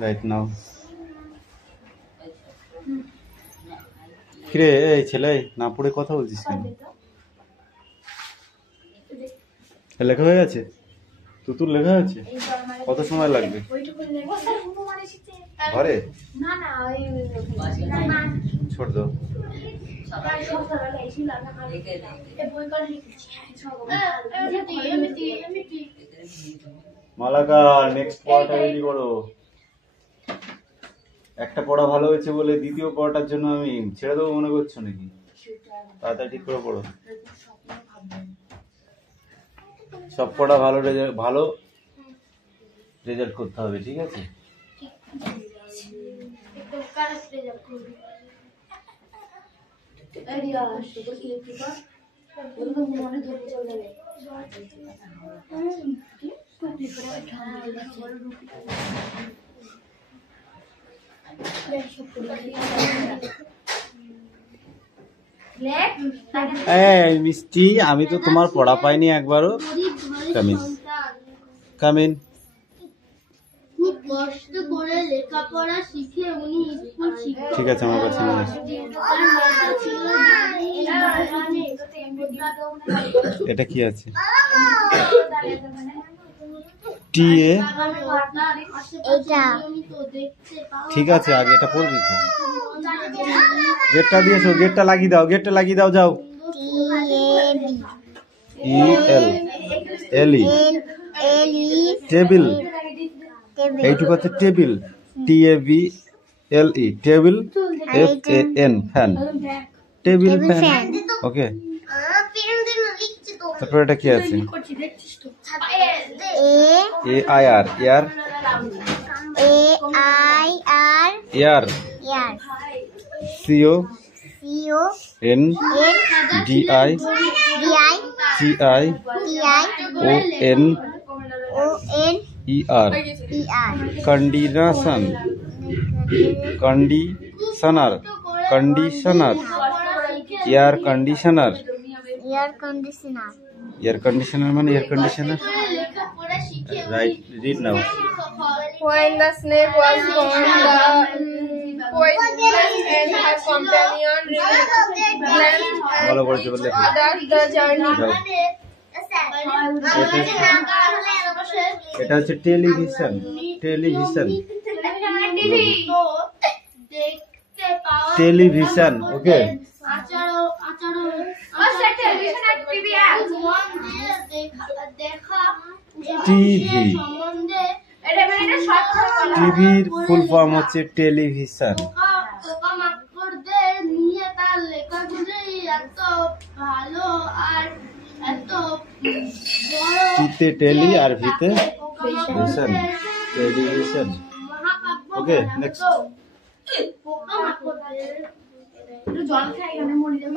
Right now কিরে এই ছেলে না পড়ে কথা বলছিস কেন? লেখা হয়ে গেছে? তুতুর লেখা হয়েছে? কত সময় লাগবে ঘরে? ছোট দাও মালাকা নেক্সট পড়াটা রেডি করো। একটা পড়া ভালো হয়েছে বলে দ্বিতীয় পড়াটার জন্য আমি ছেড়ে দেবো মনে করছো নাকি? তাড়াতাড়ি ঠিক করে পড়ো। সব পড়া ভালো রেজাল্ট করতে হবে, ঠিক আছে? মিষ্টি, আমি তো তোমার পড়া পাইনি একবারও। কামিন ঠিক আছে, আমার কাছে নিয়ে আসো। এটা কি আছে? টিএ ঠিক আছে, আগে এটা পড়বি তো। গেটটা দিয়েছো, গেটটা লাগিয়ে দাও যাও। EL টেবিল, এইটুকু হচ্ছে table. TABLE table. FAN fan, table fan. Okay, তারপর এটা কি আছে? AIR air, air. CONDICION conditioner, air conditioner. Air conditioner মানে air conditioner. Right, read now. When the snake was born, the poisonous and her companion glanced and others the journey. এটা হচ্ছে television. Television, ওকে। টিভির full form হচ্ছে television. টিতে tele আর ভিতে vision, television. ওকে, next. জল খাই আমি মরে যাব।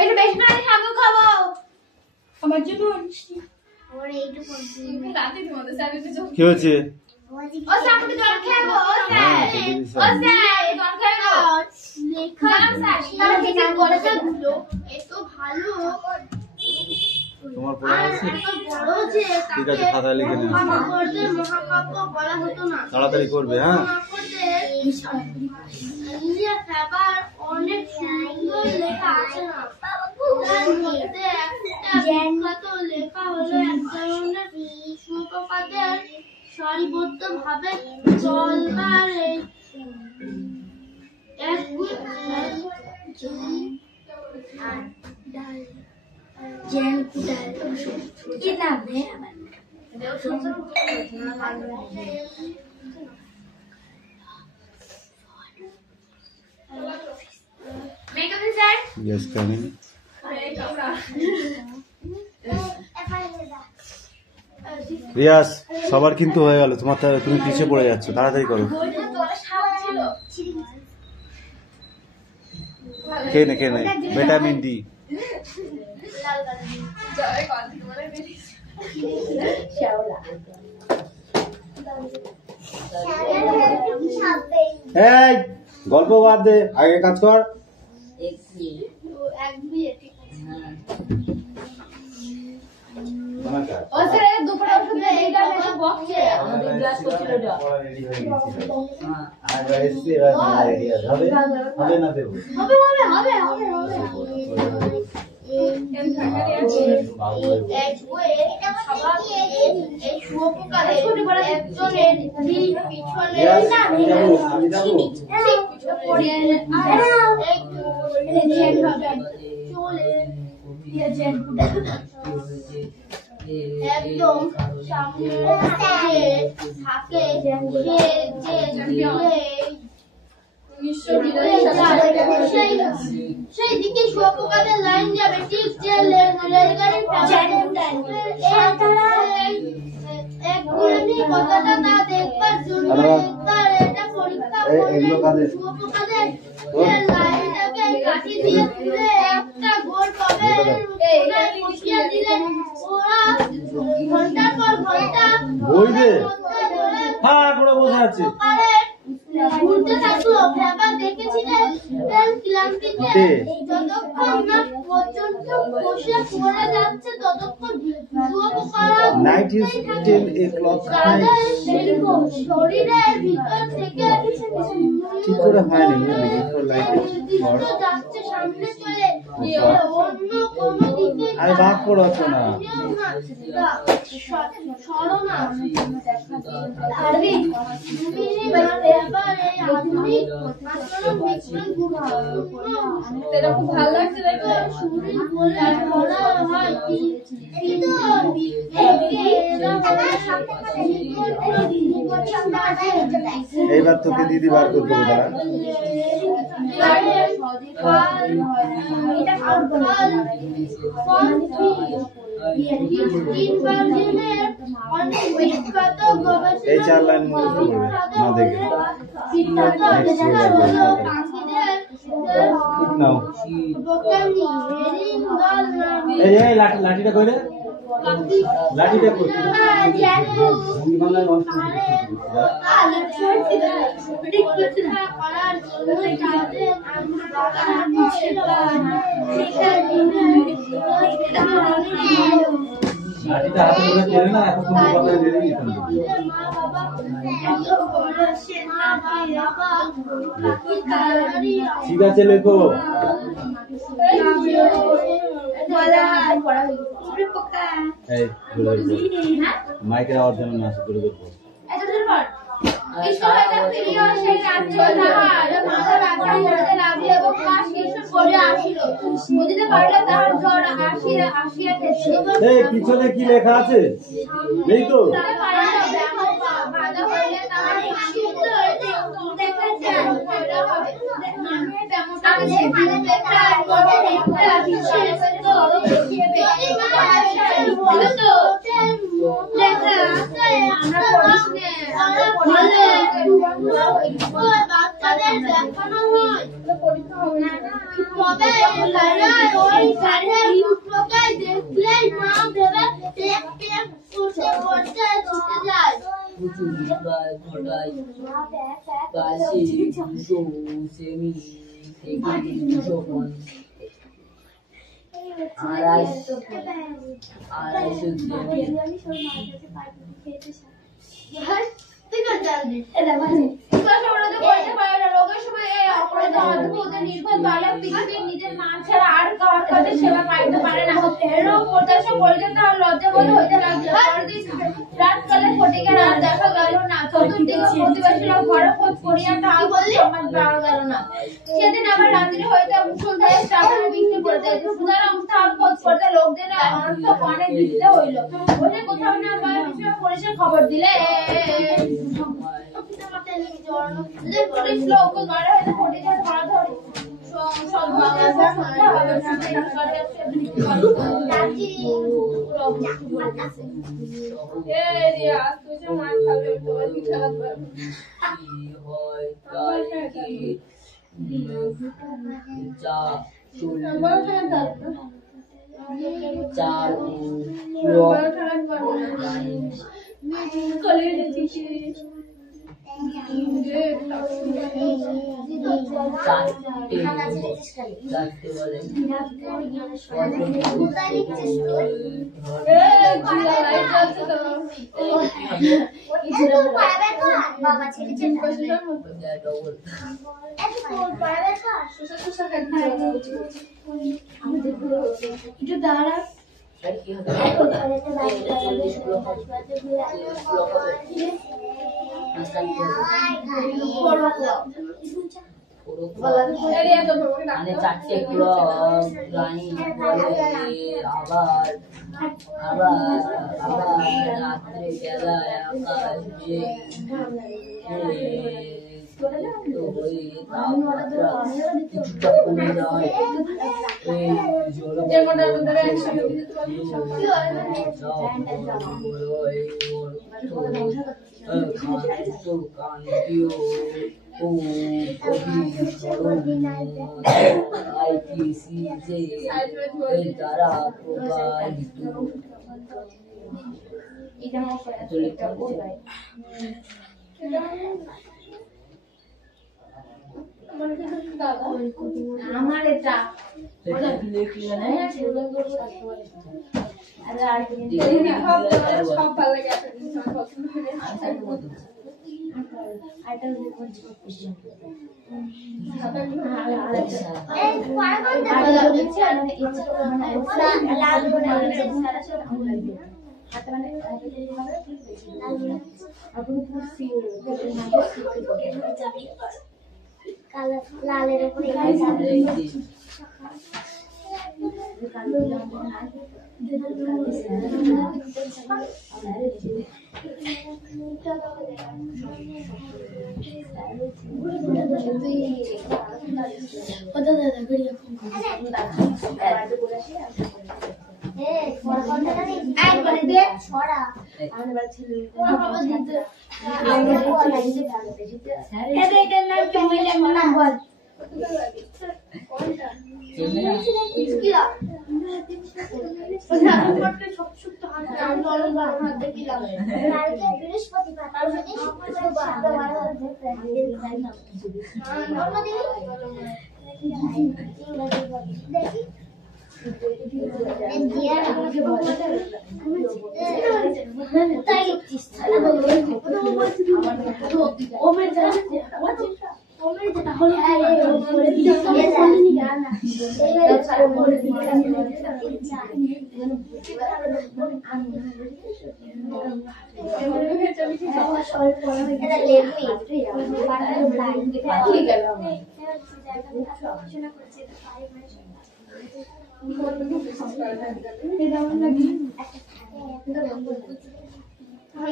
এটা বেশি করে খাবো আমার জন্য আনছি। ওরে এইটু করছি রাতে তোমাদের সাথে কি হচ্ছে? ও সামনে জল খাবো। ও স্যার জল খাবো লেখা স্যার কিছু করেছে দুটো এত ভালো। তোমার পড়া আছে? ঠিক আছে, খাতা লিখে নাও। মহাকাব্য বলা হতো না, তাড়াতাড়ি করবে। হ্যাঁ, অনেক সুন্দর লেখা আছে না, তার মধ্যে একটা বিখ্যাত লেখা হলো এক ধরনের শুকোপাতের সারিবদ্ধভাবে চলবার কি নাম है? Yes, come in. রিয়াজ, সবার কিন্তু হয়ে গেল, তোমার তুমি পিছিয়ে পড়ে যাচ্ছ, তাড়াতাড়ি করো। খেয়ে নে ভিটামিন ডি। গল্প বাদ দে, আগে কাজ কর। একদম সামনে থাকে সেই দিকে শুয়োপোকাদের লাইন যাবে, ঠিক যে রেলগাড়ির কথাটা তা দেখবার জন্য একবার এটা পরীক্ষা করলে শুয়োপোকাদের লাইনটাকে কাটি দিয়ে তুলে একটা গোল পাবে বসিয়ে দিলে ওরা ঘন্টার পর ঘন্টা করে বসে আছে। ঘুরতে থাকলো। ব্যাপার দেখেছিলেন ক্লান্তিতে যতক্ষণ না পর্যন্ত বসে পড়ে যাচ্ছে ততক্ষণ night is till A clock শরীরের ভিতর থেকে ঠিক করে হয়নি যাচ্ছে সামনে চলে অন্য কোনো দিকে আর ভাগ করছো না সরো না আরবি ব্যাপার এই আধুনিক আচরণ বিজ্ঞান গুরুত্বপূর্ণ। এটা খুব ভালো লাগছে দেখো। শরীর বলে বলা হয় এইবার তোকে দিদি বার করতে হবে। এই 4 লাইন মুখস্থ করবে না দেখে। নাও এই লাঠিটা কইরে লাঠিটা কই লাঠিটা হাতে করে ধরে না এখন তুমি বাবা ধরে নিতে ঠিক আছে লেখো। এই মাইকের আওয়াজ যেন না আসে করে দেবো। পিছনে কি লেখা আছে নেই তো? বাচ্চাদের দেখানো হয় তবে ওই দেখলেই মা ভেবে করতে ছুটে যায়। নিজের মা ছাড়া আর কার কাছে সেবা পাইতে পারে না। প্রত্যাশা করলে তার লজ্জা বোধ হইতে লাগলো। রাতকালে ফটিকের আর দেখা গেল না। চতুর্দিকে প্রতিবেশীরা ঘরে খোঁজ করিয়া তাহা সমাজ পাওয়া গেল না। সেদিন আবার রাত্রি হইতে মুষলধারে চাদর বৃষ্টি পড়িতে সুতরাং তার খোঁজ করতে লোকদের অনর্থ পানে দিতে হইল। ওদের কোথাও না পাওয়ার বিষয়ে পুলিশে খবর দিলে পুলিশ লোক ঘরে হইতে ফটিকের ধরাধরি চারটে ক্লক লাইন আবার আবার আবার রাত্রে বেলায় আকাশ কিছুটা কমে যায় দ্বারা প্রবাহিত আমার এটা সব ভালো লাগে লালের উপরে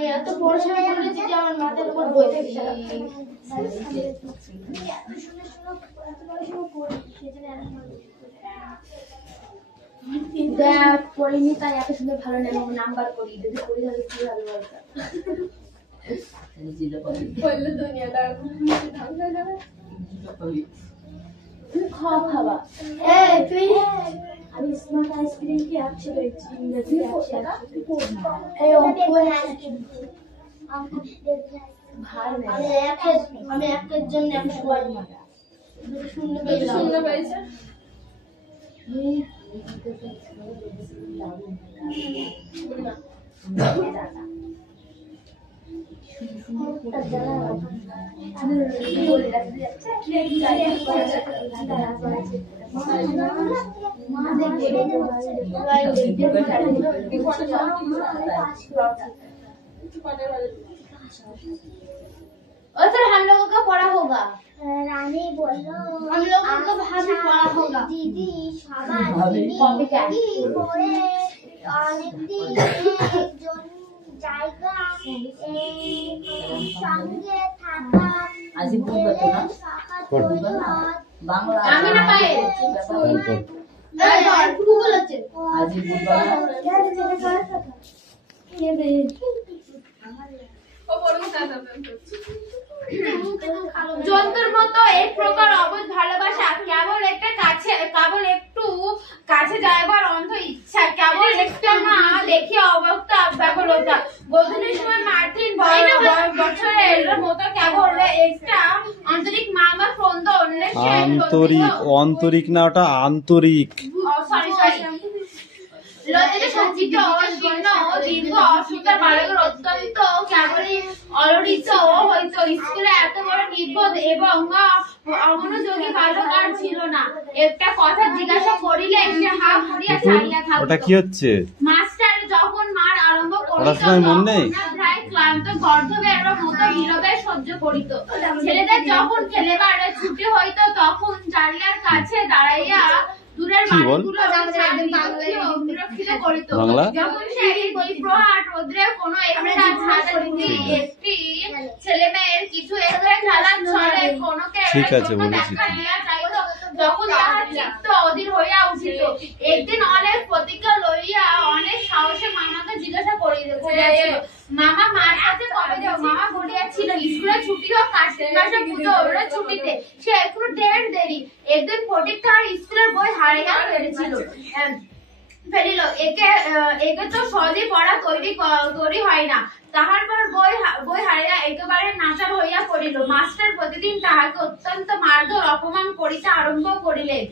এত পড়াশোনা করেছি যে আমার মাথার উপর বই থেকে দেখ পড়িনি তাই এত সুন্দর ভালো নাম্বার করি যদি করি তাহলে কি ভালো বলতো দুনিয়াটা খাওয়া তুই আমি স্মার্ট আইসক্রিম কি আছে ইংরেজি আমি একটার জন্য শূন্য পেয়েছে सर हम लोगों का पढ़ा होगा रानी बोलो हम लोगों का भाभी पढ़ा होगा दीदी জায়গা সঙ্গে থাকা আজি বুঝবে না বাংলা আমি না পাই এই গুগল আছে আজি বুঝবা না যন্ত্রের মতো এক প্রকার অবুঝ ভালোবাসা কেবল একটা কাছে কেবল একটু কাছে যাইবার অন্ধ ইচ্ছা কেবল একটা না দেখি অবক্ত ব্যাকুলতা গোধূলির সময় মার্টিন বছরের মতো কেবল একটা আন্তরিক নাম্বার ফোন তো অন্যের আন্তরিক, অন্তরিক না, ওটা আন্তরিক। সরি লজ্জিত সজ্জিত অশীর্ণ দীর্ঘ অসুখের বালকের অত্যন্ত কেবলই অলরিত হইত। স্কুলে এত বড় নির্বোধ এবং অমনোযোগী বালক আর ছিল না। একটা কথা জিজ্ঞাসা করিলে সে হা করিয়া চাইয়া থাকত। ওটা কি হচ্ছে? মাস্টার যখন মার আরম্ভ করিত পড়াশোনায় মন নেই, প্রায় ক্লান্ত গর্ধবের মতো নীরবে সহ্য করিত। ছেলেদের যখন খেলেবার ছুটি হইত তখন জানলার কাছে দাঁড়াইয়া দূরের বাড়িগুলো বিরক্তিত করিত। যখন সেই প্রহার রোদ্রে কোনো একটি ছেলে মেয়ের কিছু একটা খেলার ছলে কোনোকে দেখা দিয়া যাইত, তখন তাহার চিত্ত অধীর হইয়া উঠিত। একদিন অনেক প্রতিজ্ঞা লইয়া অনেক সাহসে মামাকে জিজ্ঞাসা করিয়াছিল, মামা মার কাছে কবে যাও? মামা বলিয়াছিল স্কুলে ছুটি হোক, কার্তিক মাসে পুজো ওর ছুটিতে, সে এখনো ঢের দেরি। একদিন ফটিক তাহার স্কুলের বই হারাইয়া ফেলিল। একে তো সহজেই পড়া তৈরি হয় না। তাহার পর বই হারাইয়া একেবারে নাচার হইয়া পড়িল। মাস্টার প্রতিদিন তাহাকে অত্যন্ত মারধর অপমান করিতে আরম্ভ করিলেন।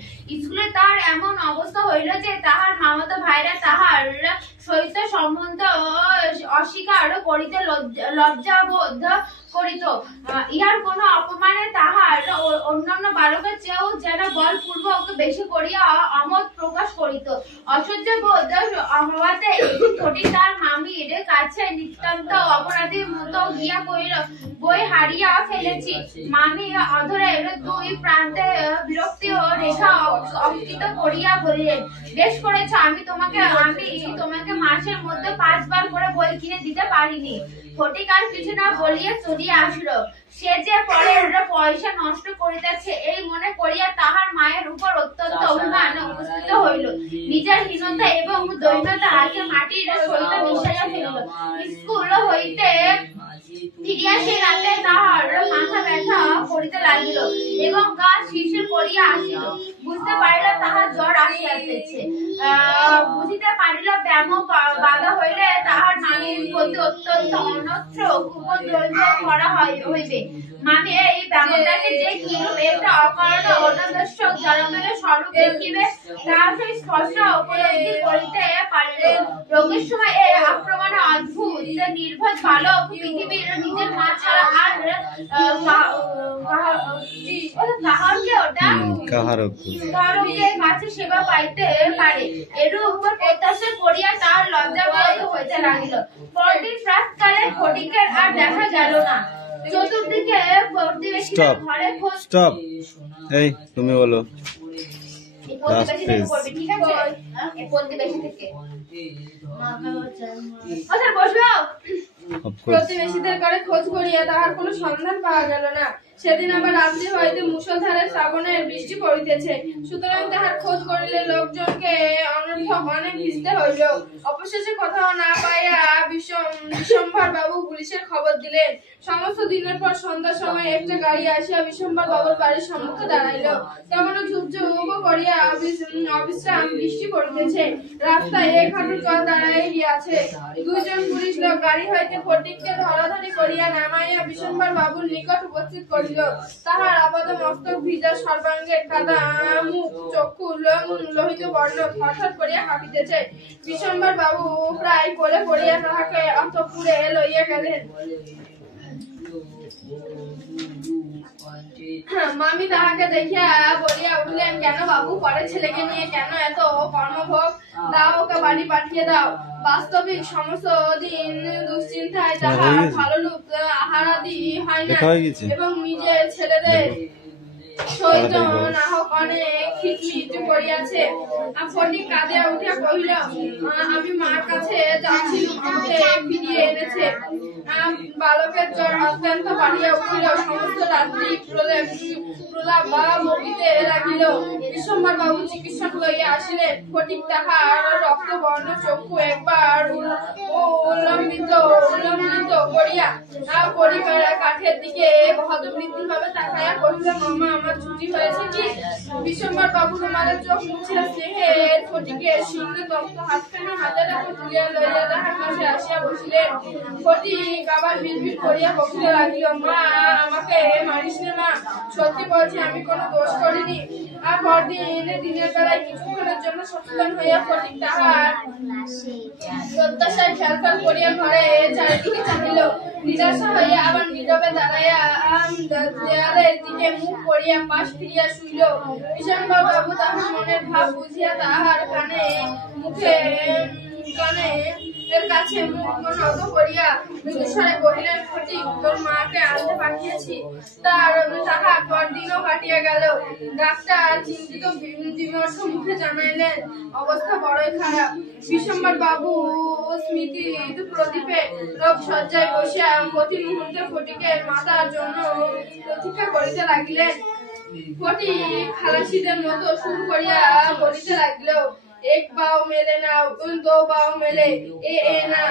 স্কুলে তাহার এমন অবস্থা হইল যে তাহার মামাতো ভাইরা তাহার সহিত সম্বন্ধ অস্বীকার করিতে লজ্জাবোধ করিত। ইহার কোন অপমানে তাহার অন্যান্য বালকের চেয়েও যেন বলপূর্বক বেশি করিয়া অমত প্রকাশ করিত। অসহ্য বোধ হওয়াতে ফটিক তার মামির কাছে নিতান্ত অপরাধীর মতো গিয়া কহিল, বই হারিয়া ফেলেছি। মামি অধরের দুই প্রান্তে বিরক্তি ও রেখা অঙ্কিত করিয়া বলিলেন, বেশ করেছ, আমি তোমাকে মাসের মধ্যে 5 বার করে বই কিনে দিতে পারিনি। ফটিক আর কিছু না বলিয়া চলিয়া আসিল। সে যে পরের পয়সা নষ্ট করিতেছে এই মনে করিয়া তাহার মায়ের উপর অত্যন্ত অভিমান উপস্থিত হইল। নিজের হীনতা এবং দৈন্যতা আগে মাটির সহিত মিশাইয়া ফেলিল। স্কুল হইতে ফিরিয়া সে রাতে তাহার মাথা ব্যথা করিতে লাগিল এবং গা শিরশির করিয়া আসিল। বুঝতে পারিল তাহার জ্বর আসিয়াছে। বুঝিতে পারিল ব্যায়াম বাধা হইলে তাহার মামির প্রতি অত্যন্ত অনত্র উপদ্রব করা হইবে। মামি এই ব্যায়ামটাকে যে কিরূপ একটা অকারণ অনাবশ্যক জড়মের স্বরূপ দেখিবে তাহা সে স্পষ্ট উপলব্ধি করিতে পারিল। রোগের সময় এই আক্রমণ অদ্ভুত নির্ভর বালক পৃথিবীর নিজের মা ছাড়া আর কাহারকে কাছে সেবা পাইতে পারে এরূপ প্রত্যাশা করিয়া তার লজ্জাবোধ হইতে লাগিল। পরদিন প্রাতকালে ফটিকের আর দেখা গেল না। চতুর্দিকে প্রতিবেশীদের ঘরে খোঁজ। এই তুমি বলো প্রতিবেশীদের ঘরে খোঁজ করিয়া তাহার কোন সন্ধান পাওয়া গেল না। সেদিন আবার রাত্রি হইতে মুষলধারে শ্রাবণের বৃষ্টি পড়িতেছে, সুতরাং তাহার খোঁজ করিলে লোকজনকে অনর্থক অনেক ভিজতে হইল। অবশেষে কোথাও না পাইয়া বিশ্বম্ভর বাবু পুলিশের খবর দিলেন। সমস্ত দিনের পর সন্ধ্যার সময় একটা গাড়ি আসিয়া বিশ্বম্ভর বাবুর বাড়ির সম্মুখে দাঁড়াইল। তেমন ঝুপঝুপ করিয়া অবিশ্রাম বৃষ্টি পড়িতেছে। রাস্তায় এক হাঁটু জল দাঁড়াইয়া গিয়াছে। দুইজন পুলিশ লোক গাড়ি হইতে ফটিককে ধরাধরি করিয়া নামাইয়া বিশ্বম্ভর বাবুর নিকট উপস্থিত করিল। তাহার আপাত মস্তক ভিজা, সর্বাঙ্গের কাদা, মুখ চক্ষু লোহিত বর্ণ থরথর করিয়া কাঁপিতেছে। বিশ্বম্ভর বাবু প্রায় কোলে পড়িয়া তাহাকে অন্তঃপুরে লইয়া গেলেন। মামি তাহাকে দেখিয়া বলিয়া উঠলেন, কেন বাবু, পরের ছেলেকে নিয়ে কেন এত কর্মভোগ? দাও, ওকে বাড়ি পাঠিয়ে দাও। বাস্তবিক সমস্ত দিন দুশ্চিন্তায় তাহার ভালো লোক আহারাদি হয় না এবং নিজের ছেলেদের সহিত নাহক অনেক খিটমিট করিয়াছে। ফটিক কাঁদিয়া উঠিয়া কহিল, আমি মার কাছে যাচ্ছিলুম, আমাকে ফিরিয়ে এনেছে। বালকের জ্বর অত্যন্ত বাড়িয়া উঠিল। সমস্ত রাত্রি প্রলাপ বা বকিতে লাগিল। বিশ্বম্বর বাবু চিকিৎসক লইয়া আসিলেন। ফটিক তাহার রক্তবর্ণ চক্ষু একবার উল্লম্বিত করিয়া কাঠের দিকে হতবৃদ্ধি ভাবে তাকাইয়া কহিল, মামা আমার ছুটি হয়েছে কি? বিশ্বম্বর বাবু রুমালের চোখ মুছিয়া স্নেহের ফটিকের সঙ্গে তপ্ত হাতখানি হাতের উপর তুলিয়া লইয়া তাহার কাছে আসিয়া বসিলেন। ফটিক আবার বিড়বিড় করিয়া বকিতে লাগিল, মা আমাকে মারিস না মা, সত্যি বলছি আমি কোনো দোষ করিনি। আর পরদিন দিনের বেলায় কিছুক্ষণের জন্য সচেতন হইয়া ফটিক তাহার প্রত্যাশায় খেয়াল করিয়া ঘরে চারিদিকে চাহিল। নিরাশা হইয়া আবার নীরবে দাঁড়াইয়া দেয়ালের দিকে মুখ করিয়া পাশ ফিরিয়া শুইল। বিশ্বম্বর বাবু তাহার মনের ভাব বুঝিয়া তাহার এর কাছে মুখ নত করিয়া মৃদুস্বরে কহিলেন, ফটিক তোর মাকে আনতে পাঠিয়েছি। তাহা পরদিনও কাটিয়া গেল। ডাক্তার চিন্তিত বিমর্ষ মুখে জানাইলেন, অবস্থা বড়ই খারাপ। বিশ্বম্বর বাবু স্মৃতি প্রদীপে রোগ শয্যায় বসিয়া প্রতি মুহূর্তে ফটিকের মাতার জন্য প্রতীক্ষা করিতে লাগিলেন। ফটিক খালাসিদের মতো সুর করিয়া বলিতে লাগিল, এক পাও মেলে না, দো পাও মেলে এ না।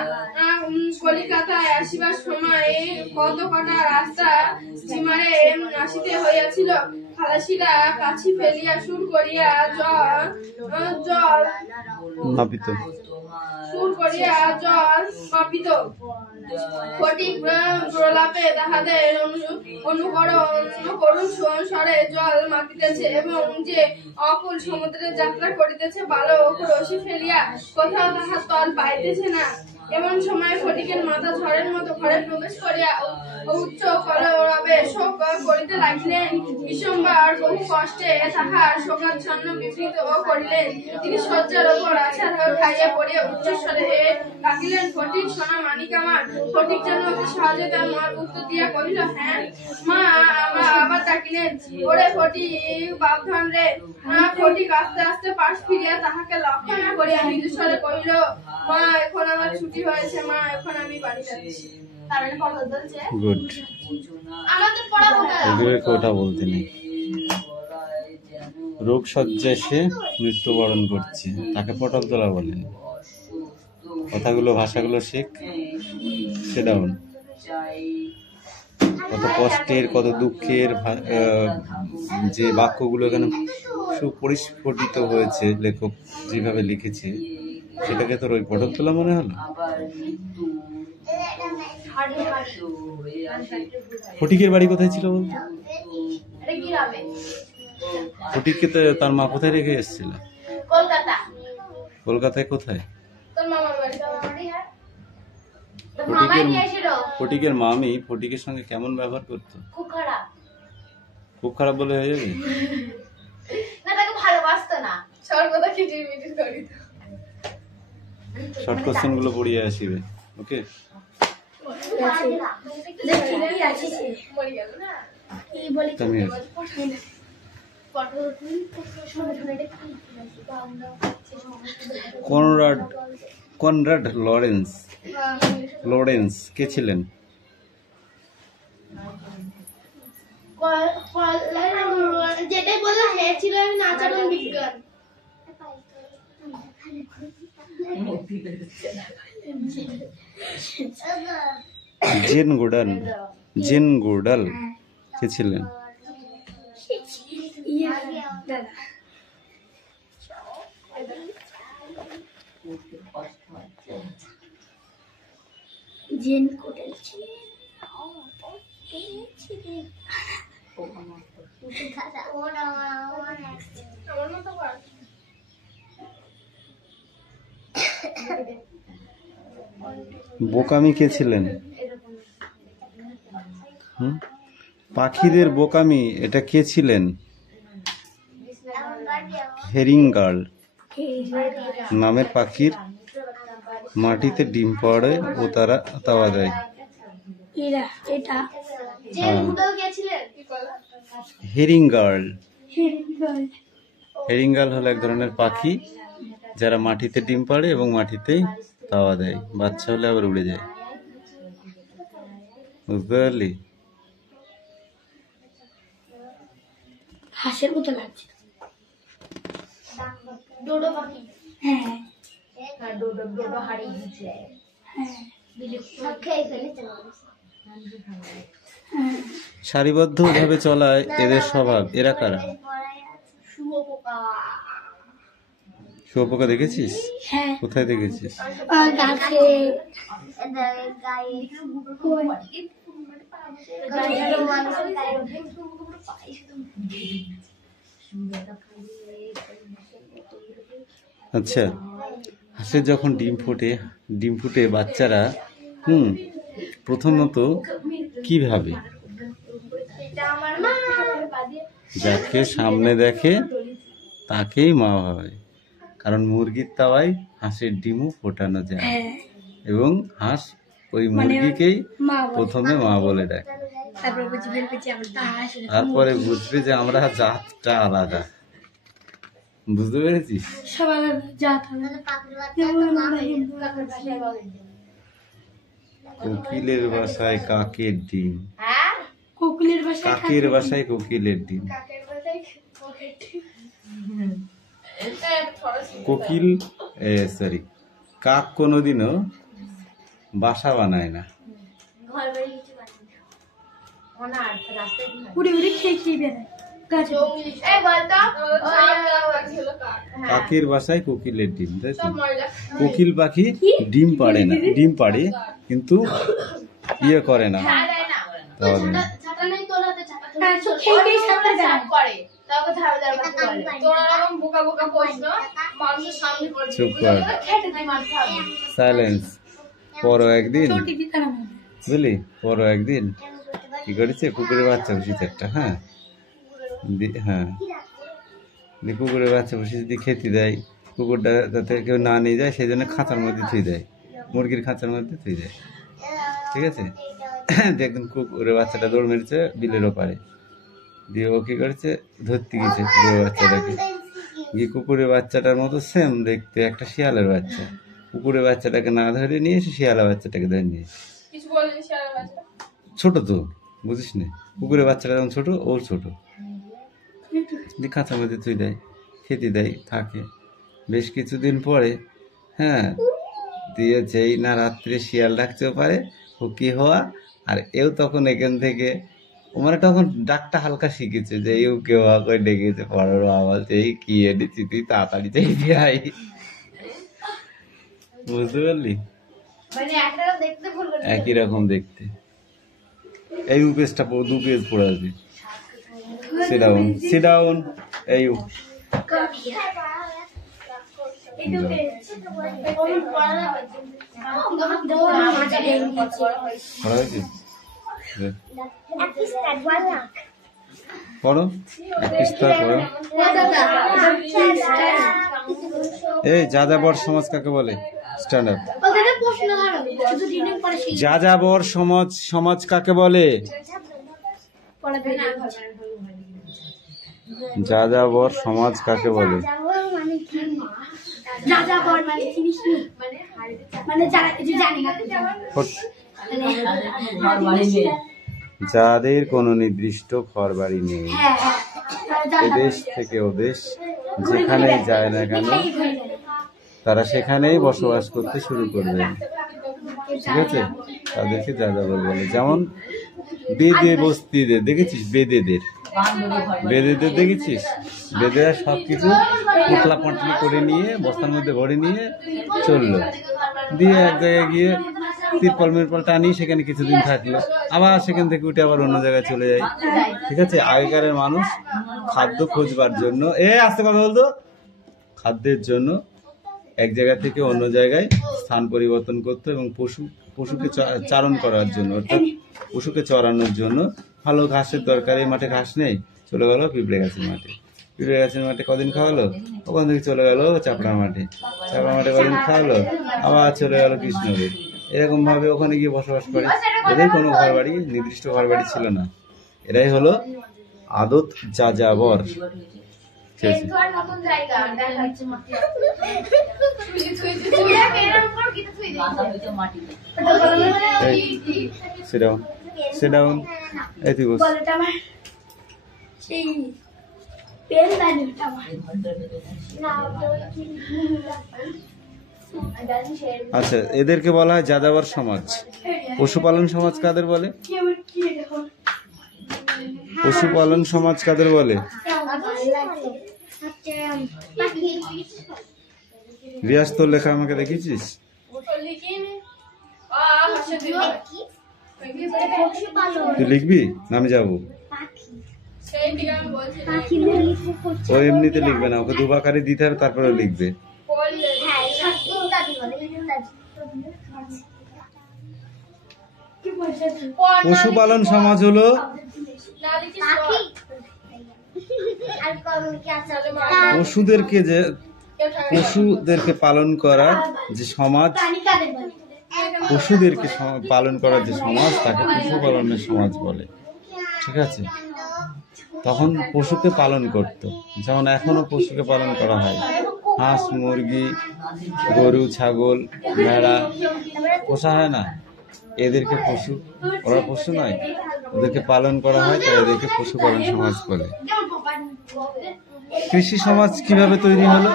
কলিকাতায় আসিবার সময় কত কটা রাস্তা স্টিমারে আসিতে হইয়াছিল। খালাসিরা কাছি ফেলিয়া সুর করিয়া জল মাপিত। ফটিক প্রলাপে তাহাদের অনুকরণ করুণ স্বরে জল মাপিতেছে এবং যে অকুল সমুদ্রে যাত্রা করিতেছে বালক রশি ফেলিয়া কোথাও তাহার তল পাইতেছে না। এমন সময় ফটিকের মাথা ঝড়ের মতো ঘরে প্রবেশ করিয়া উচ্চ কলরবে শোক করিতে লাগিলেন। বিশ্বম্বর বহু কষ্টে তাহার শোকাচ্ছন্ন বিবৃত করিলেন। তিনি শয্যার ওপর আছাড় খাইয়া পড়িয়া উচ্চস্বরে ডাকিলেন, ফটিক সোনা মানিক আমার। ফটিক যেন অতি সহজে তার মার উত্তর দিয়া কহিল, হ্যাঁ মা। আবার ডাকিলেন, ওরে ফটিক বাপধান রে। ফটিক আস্তে আস্তে পাশ ফিরিয়া তাহাকে লক্ষ্য না করিয়া মৃদুস্বরে কহিল, মা এখন আমার ছুটি হয়েছে মা, এখন আমি বাড়ি যাচ্ছি। গুড। কথা বলতে নেই। রোগ শয্যায় সে মৃত্যুবরণ করছে, তাকে পটল তোলা বলেন। কথাগুলো ভাষাগুলো শেখ, সেডাউন। কত কষ্টের কত দুঃখের যে বাক্যগুলো এখানে সুপরিস্ফুটিত হয়েছে, লেখক যেভাবে লিখেছে, সেটাকে তোর ওই পটল তোলা মনে হলো? ফটিকের বাড়ি কোথায় ছিল বলতো? ফটিককে তার মা কোথায় রেখে এসেছিল? কলকাতায়। কোথায়? ফটিকের মামি ফটিকের সঙ্গে কেমন ব্যবহার করতো? খুব খারাপ বলে হয়ে যাবে? শর্ট কোশ্চেন গুলো পড়িয়ে আসিবে, ওকে? কনরাড লরেন্স কে ছিলেন? যেটাই বললাম হে ছিলেন আচরণ বিজ্ঞান। জেন গোডাল কে ছিলেন? বোকামি কে ছিলেন? পাখিদের বোকামি, এটা কে ছিলেন? হেরিং গার্ল নামের পাখির মাটিতে ডিম পড়ে ও তারা তাওয়া দেয়। হেরিং গার্ল হলো এক ধরনের পাখি যারা মাটিতে ডিম পাড়ে এবং মাটিতেই তাওয়া দেয়, বাচ্চা হলে আবার উড়ে যায়। বুঝতে পারলি? হাঁসের মতো লাগছে। ডোডো পাখি। হ্যাঁ ডোডো হারিয়ে দিচ্ছে। সারিবদ্ধভাবে চলায় এদের স্বভাব। এরা কারা? শুয়োপোকা। শুয়োপোকা দেখেছিস? হ্যাঁ কোথায় দেখেছিস? গাছে আচ্ছা, হাঁসের যখন ডিম ফুটে বাচ্চারা প্রথমত কি ভাবে? যাকে সামনে দেখে তাকেই মা ভাবে, কারণ মুরগির তাওয়ায় হাঁসের ডিমও ফোটানো যায় এবং হাঁস ওই মুরগিকেই প্রথমে মা বলে ডাকে। তারপরে বুঝবে যে আমরা জাতটা আলাদা। বুঝতে পেরেছিস? কোকিলের বাসায় কাকের ডিম, কাকের বাসায় কোকিলের ডিম। কোকিল সরি কাক কোনোদিনও বাসা বানায় না, কাকের বাসায় কোকিলের ডিম। তাই তো? কোকিল পাখি ডিম পাড়ে না, ডিম পাড়ে কিন্তু ইয়ে করে না। তাহলে চুপ কর, সাইলেন্স। পরও একদিন বুঝলি, পরও একদিন কি করেছে, কুকুরের বাচ্চা বসেছে একটা। হ্যাঁ হ্যাঁ, কুকুরের বাচ্চা বসে যদি খেতে দেয়, কুকুরটা যাতে কেউ না নিয়ে যায় সেই জন্য খাঁচার মধ্যে থুই দেয়, মুরগির খাঁচার মধ্যে থুই দেয়। ঠিক আছে, একদিন কুকুরের বাচ্চাটা দৌড় মেরেছে বিলের ওপারে, দিয়ে ও কি করেছে, ধরতে গেছে কুকুরের বাচ্চাটাকে। গিয়ে কুকুরের বাচ্চাটার মতো সেম দেখতে একটা শিয়ালের বাচ্চা, কুকুরের বাচ্চাটাকে না ধরে নিয়ে এসে শিয়ালের বাচ্চাটাকে ধরে নিয়ে। ছোট তো বুঝিস না, কুকুরের বাচ্চাটা যেমন ছোট ওর ছোট, খাঁচার মধ্যে থুই দেয়, খেতে দেয়, থাকে। বেশ কিছুদিন পরে হ্যাঁ দিয়ে যেই না রাত্রে শিয়াল ডাকতেও পারে ও কি হওয়া, আর এও তখন এখান থেকে মানে তখন ডাকটা হালকা শিখেছে যে এও কেউ করে ডেকেছে, পরের আওয়াজ এই কি এনেছি তুই তাড়াতাড়ি চাইতে আই। বুঝতে পারলি? একই রকম দেখতে। এই পেজটা দু পেজ পড়ে আসবি। Sit down, sit down. এই পড়ো, এই যাযাবর সমাজ কাকে বলে? Stand up. যাযাবর সমাজ কাকে বলে? যাযাবর সমাজ কাকে বলে? যাদের কোনো নির্দিষ্ট ঘর বাড়ি নেই, এদেশ থেকে ওদেশ যেখানে যায় না কেন তারা সেখানেই বসবাস করতে শুরু করবে। ঠিক আছে, তাদেরকে যাযাবর বলে। যেমন বেদে বস্তিদের দেখেছিস, বেদেদের দেখেছিস, বেদেরা সবকিছু পোটলা পটলি করে নিয়ে বস্তার মধ্যে ভরে নিয়ে চললো, দিয়ে এক জায়গায় গিয়ে তিরপল মিরপল টানিয়ে সেখানে কিছুদিন থাকলো, আবার সেখান থেকে উঠে আবার অন্য জায়গায় চলে যায়। ঠিক আছে, আগেকারের মানুষ খাদ্য খোঁজবার জন্য আসতে কথা বলতো, খাদ্যের জন্য এক জায়গা থেকে অন্য জায়গায় স্থান পরিবর্তন করতো এবং পশুকে চারণ করার জন্য, অর্থাৎ পশুকে চড়ানোর জন্য ভালো ঘাসের দরকার। এই মাঠে ঘাস নেই, চলে গেল পিঁপড়ে গাছের মাঠে, পিঁপড়ে গাছের মাঠে কদিন খাওয়ালো, ওখান থেকে চলে গেল চাপড়া মাঠে, চাপড়া মাঠে কদিন খাওয়ালো, আবার চলে গেল কৃষ্ণগর। এরকম ভাবে ওখানে গিয়ে বসবাস করে। এদের কোনো ঘর বাড়ি, নির্দিষ্ট ঘর বাড়ি ছিল না। এরাই হলো আদত যাযাবর। পেন দানি আমার এই ঘরটার ভেতরে না আচ্ছা, এদেরকে বলা হয় যাযাবর সমাজ। পশুপালন সমাজ কাদের বলে? পশুপালন সমাজ কাদের বলে? রিয়াজ, তোর লেখা আমাকে দেখিয়েছিস? তুই লিখবি না আমি যাবো? ও এমনিতে লিখবে না, ওকে দুবাকারে দিতে হবে, তারপরে লিখবে। পশুপালন সমাজ হলো পশুদেরকে পালন করা যে সমাজ, পশুদেরকে পালন করার যে সমাজ তাকে পশুপালনের সমাজ বলে। ঠিক আছে, তখন পশুকে পালন করত, যেমন এখনো পশুকে পালন করা হয়। হাঁস, মুরগি, গরু, ছাগল, ভেড়া পোষা হয় না? এদেরকে পশু, ওরা পশু নয়, ওদেরকে পালন করা হয়, তাই এদেরকে পশুপালন সমাজ বলে। কৃষি সমাজ কিভাবে তৈরি হলো?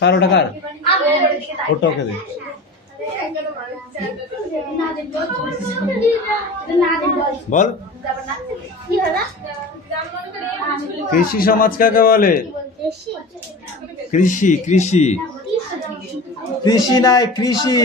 কার ওটা কার? ওটা ওকে দে। বল, কৃষি সমাজ কাকে বলে? কৃষি, কৃষি, কৃষি নাই, কৃষি।